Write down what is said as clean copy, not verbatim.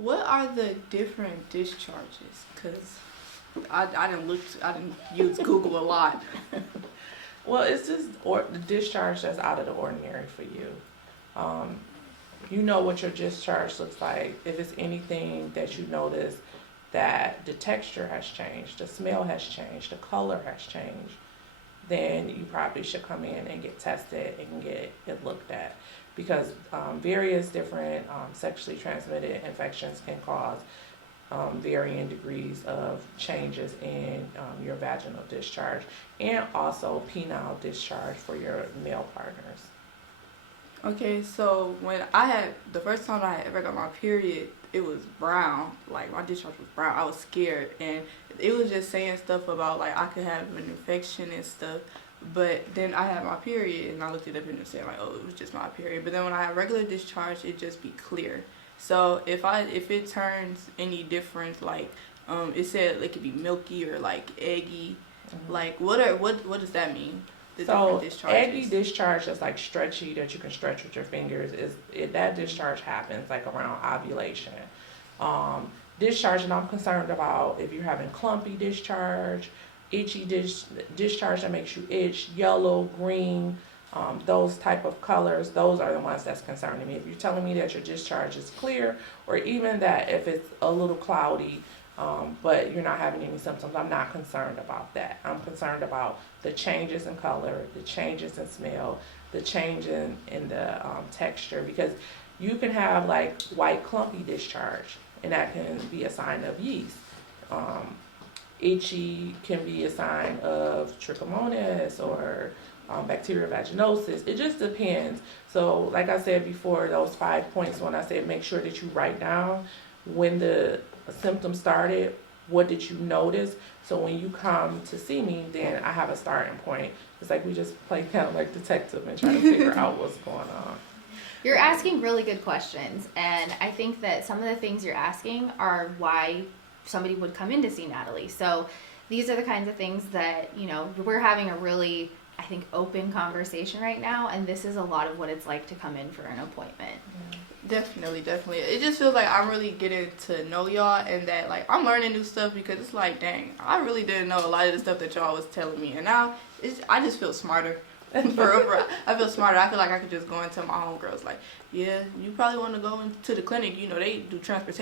What are the different discharges? Because I didn't use Google a lot. Well, it's just the discharge that's out of the ordinary for you. Um, you know what your discharge looks like. If it's anything that you notice that the texture has changed, the smell has changed, the color has changed, then you probably should come in and get tested and get it looked at. Because various different sexually transmitted infections can cause varying degrees of changes in your vaginal discharge and also penile discharge for your male partners. Okay, so when I had the first time I ever got my period, it was brown. Like my discharge was brown. I was scared, and it was just saying stuff about like I could have an infection and stuff. But then I had my period, and I looked it up and it said like, oh, it was just my period. But then when I had regular discharge, it just be clear. So if it turns any different, like it said it could be milky or like eggy. Mm-hmm. Like what does that mean? The So different discharges. eggy discharge is like stretchy that you can stretch with your fingers. That discharge happens like around ovulation. Discharge, and I'm concerned about if you're having clumpy discharge, itchy discharge that makes you itch, yellow, green, those type of colors. Those are the ones that's concerning me. If you're telling me that your discharge is clear, or even that if it's a little cloudy, but you're not having any symptoms, I'm not concerned about that. I'm concerned about the changes in color, the changes in smell, the change in the texture, because you can have like white clumpy discharge, and that can be a sign of yeast. Itchy can be a sign of trichomonas or bacterial vaginosis. It just depends. So like I said before, those 5 points, when I said make sure that you write down when the symptoms started, what did you notice? So when you come to see me, then I have a starting point. It's like we just play kind of like detective and try to figure out what's going on. You're asking really good questions, and I think that some of the things you're asking are why somebody would come in to see Natalie. So these are the kinds of things that, we're having a really, I think, open conversation right now, and this is a lot of what it's like to come in for an appointment. Definitely. It just feels like I'm really getting to know y'all, and that like I'm learning new stuff, because it's like, dang, I really didn't know a lot of the stuff that y'all was telling me, and now I just feel smarter. I feel smarter. I feel like I could just go and tell my homegirls like, yeah, you probably want to go into the clinic. They do transportation.